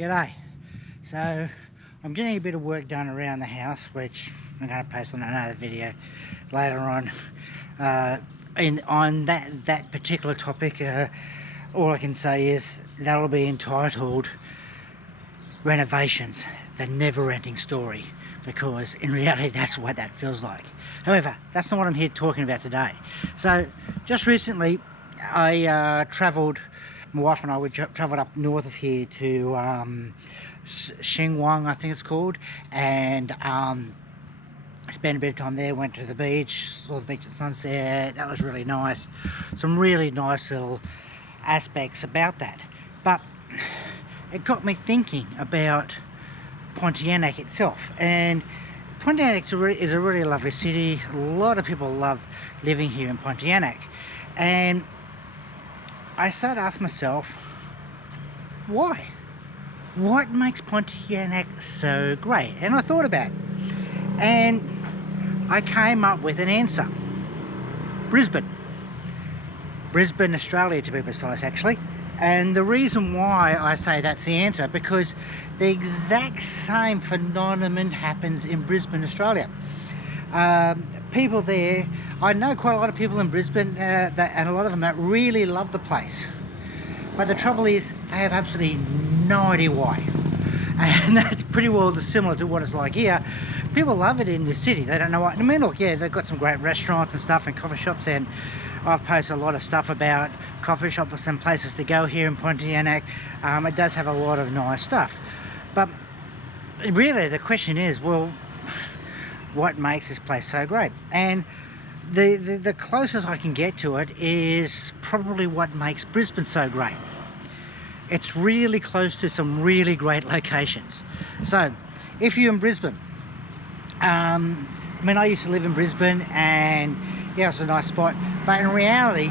G'day. So I'm getting a bit of work done around the house, which I'm going to post on another video later on. On that particular topic, all I can say is that'll be entitled Renovations, the never-ending story, because in reality that's what that feels like. However, that's not what I'm here talking about today. So just recently I my wife and I travelled up north of here to Xinguang, I think it's called, and spent a bit of time there. Went to the beach, saw the beach at sunset. That was really nice. Some really nice little aspects about that, but it got me thinking about Pontianak itself. And Pontianak is a really lovely city. A lot of people love living here in Pontianak, and I started to ask myself, why? What makes Pontianak so great? And I thought about it, and I came up with an answer. Brisbane, Australia to be precise, actually. And the reason why I say that's the answer, because the exact same phenomenon happens in Brisbane, Australia. People there, I know quite a lot of people in Brisbane, and a lot of them that really love the place. But the trouble is, they have absolutely no idea why. And that's pretty well similar to what it's like here. People love it in the city. They don't know what. I mean, look, yeah, they've got some great restaurants and stuff and coffee shops, and I've posted a lot of stuff about coffee shops and places to go here in Pontianak. It does have a lot of nice stuff. But really, the question is, well, what makes this place so great? And the closest I can get to it is probably what makes Brisbane so great. It's really close to some really great locations. So if you're in Brisbane, I mean, I used to live in Brisbane, and yeah, it's a nice spot, but in reality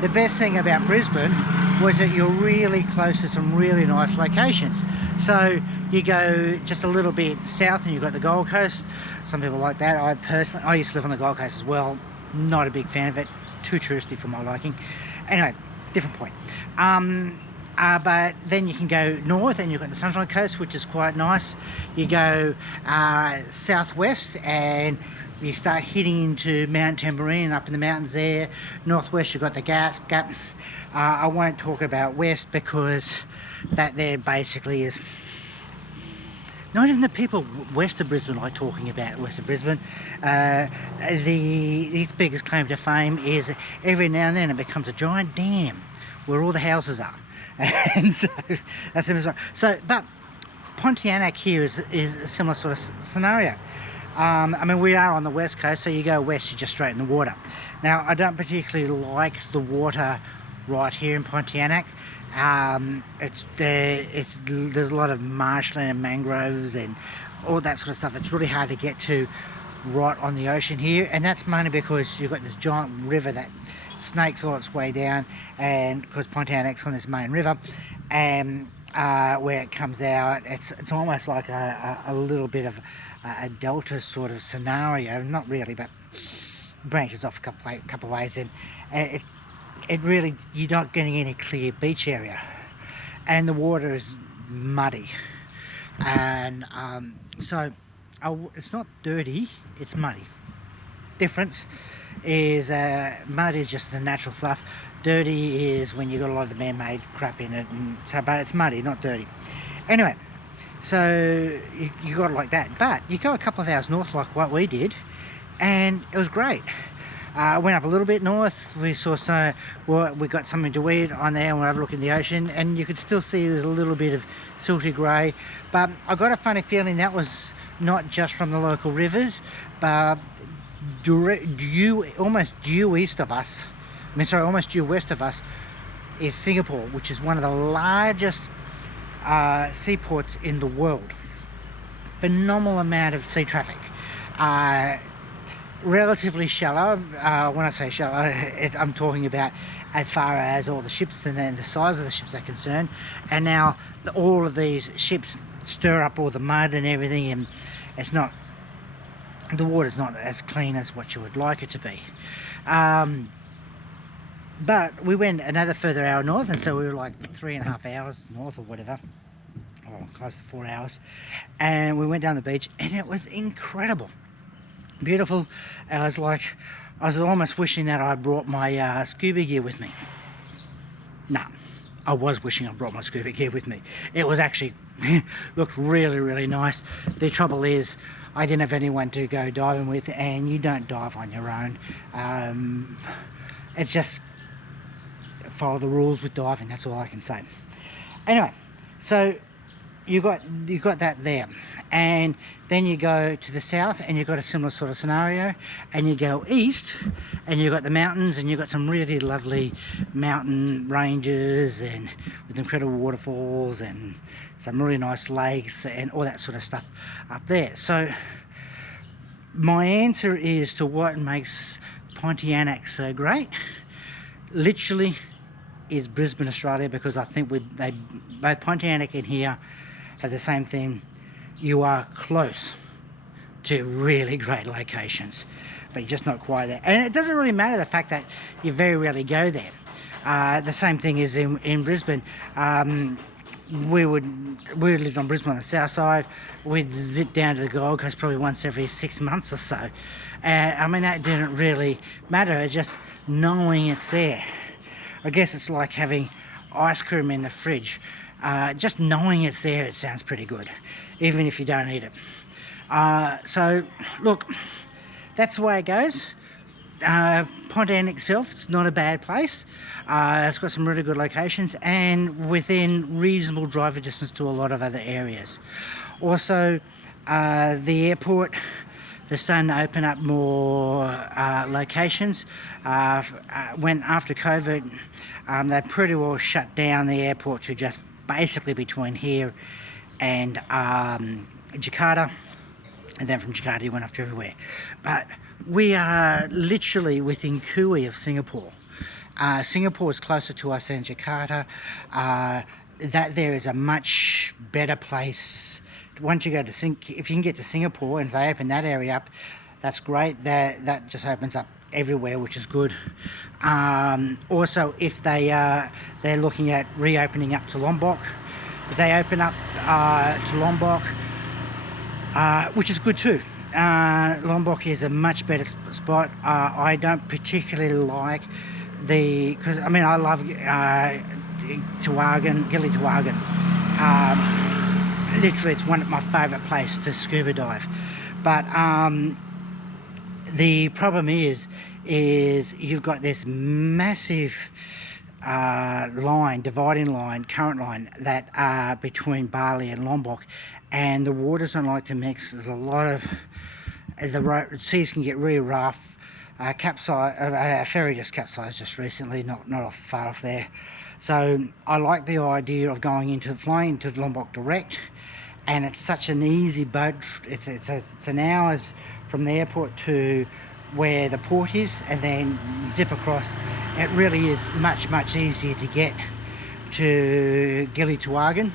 the best thing about Brisbane was that you're really close to some really nice locations. So you go just a little bit south and you've got the Gold Coast. Some people like that. I used to live on the Gold Coast as well. Not a big fan of it, too touristy for my liking. Anyway, different point. But then you can go north and you've got the Sunshine Coast, which is quite nice. You go southwest and you start hitting into Mount Tamborine, up in the mountains there. Northwest, you've got the Gap. I won't talk about west, because that there basically is not even the people west of Brisbane like talking about west of Brisbane. Its biggest claim to fame is every now and then it becomes a giant dam where all the houses are. And so that's but Pontianak here is a similar sort of scenario. I mean, we are on the west coast, so you go west, you're just straight in the water. Now, I don't particularly like the water right here in Pontianak. There's a lot of marshland and mangroves and all that sort of stuff. It's really hard to get to right on the ocean here, and that's mainly because you've got this giant river that snakes all its way down, and because Pontianak's on this main river, and where it comes out, it's almost like a little bit of a delta sort of scenario. Not really, but branches off a couple of ways, and it really, you're not getting any clear beach area, and the water is muddy, and so it's not dirty, it's muddy. Difference is mud is just the natural fluff. Dirty is when you've got a lot of the man-made crap in it, and so, but it's muddy, not dirty. Anyway, so you got it like that. But you go a couple of hours north like what we did, and it was great. Went up a little bit north, we saw we got something to eat on there, and we're overlooking the ocean, and you could still see there's a little bit of silty grey, but I got a funny feeling that was not just from the local rivers, but almost due west of us is Singapore, which is one of the largest seaports in the world. Phenomenal amount of sea traffic. Relatively shallow. When I say shallow, I'm talking about as far as all the ships and the size of the ships are concerned. And now all of these ships stir up all the mud and everything, and the water's not as clean as what you would like it to be. But we went another further hour north, and so we were like 3.5 hours north or whatever, close to 4 hours, and we went down the beach, and it was incredible, beautiful. I was almost wishing that I brought my scuba gear with me. No, I was wishing I brought my scuba gear with me. It was actually looked really, really nice. The trouble is, I didn't have anyone to go diving with, and you don't dive on your own. It's just follow the rules with diving. That's all I can say. Anyway, so you got that there, and then you go to the south, and you've got a similar sort of scenario, and you go east, and you've got the mountains, and you've got some really lovely mountain ranges, and with incredible waterfalls, and some really nice lakes, and all that sort of stuff up there. So my answer is to what makes Pontianak so great, literally, is Brisbane, Australia, because I think both Pontianak and here have the same thing. You are close to really great locations, but you're just not quite there. And it doesn't really matter the fact that you very rarely go there. The same thing is in Brisbane. We lived on Brisbane on the south side. We'd zip down to the Gold Coast probably once every 6 months or so. I mean, that didn't really matter. It's just knowing it's there. I guess it's like having ice cream in the fridge. Just knowing it's there, it sounds pretty good, even if you don't eat it. So, look, that's the way it goes. Pontianak itself, it's not a bad place. It's got some really good locations, and within reasonable driver distance to a lot of other areas. Also, the airport, they're starting to open up more locations. When after COVID, they pretty well shut down the airport to just basically between here and Jakarta, and then from Jakarta you went off to everywhere. But we are literally within Kui of Singapore. Singapore is closer to us than Jakarta. That there is a much better place. Once you go to if you can get to Singapore, and if they open that area up, that's great. That just opens up everywhere, which is good. Also, if they're looking at reopening up to Lombok, if they open up to Lombok, which is good too. Lombok is a much better spot. I don't particularly like because I mean I love Tuagan, Gili Tuagan. Literally, it's one of my favourite places to scuba dive. But the problem is you've got this massive dividing line, current line that between Bali and Lombok, and the waters don't like to mix. There's a lot of the seas can get really rough. A ferry just capsized just recently, not far off there. So I like the idea of flying into Lombok direct, and it's such an easy boat. It's an hour's from the airport to where the port is, and then zip across. It really is much easier to get to Gili Tuagan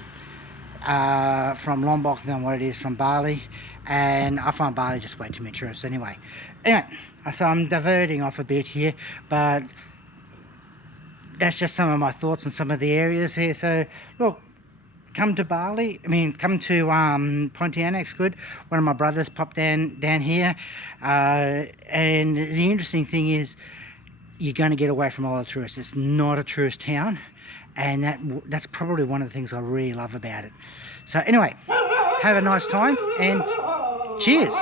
from Lombok than what it is from Bali, and I find Bali just way too many tourists anyway. Anyway, so I'm diverting off a bit here, but that's just some of my thoughts on some of the areas here. So look, come to Pontianak's good. One of my brothers popped down here, and the interesting thing is you're going to get away from all the tourists. It's not a tourist town, and that's probably one of the things I really love about it. So anyway, have a nice time, and cheers.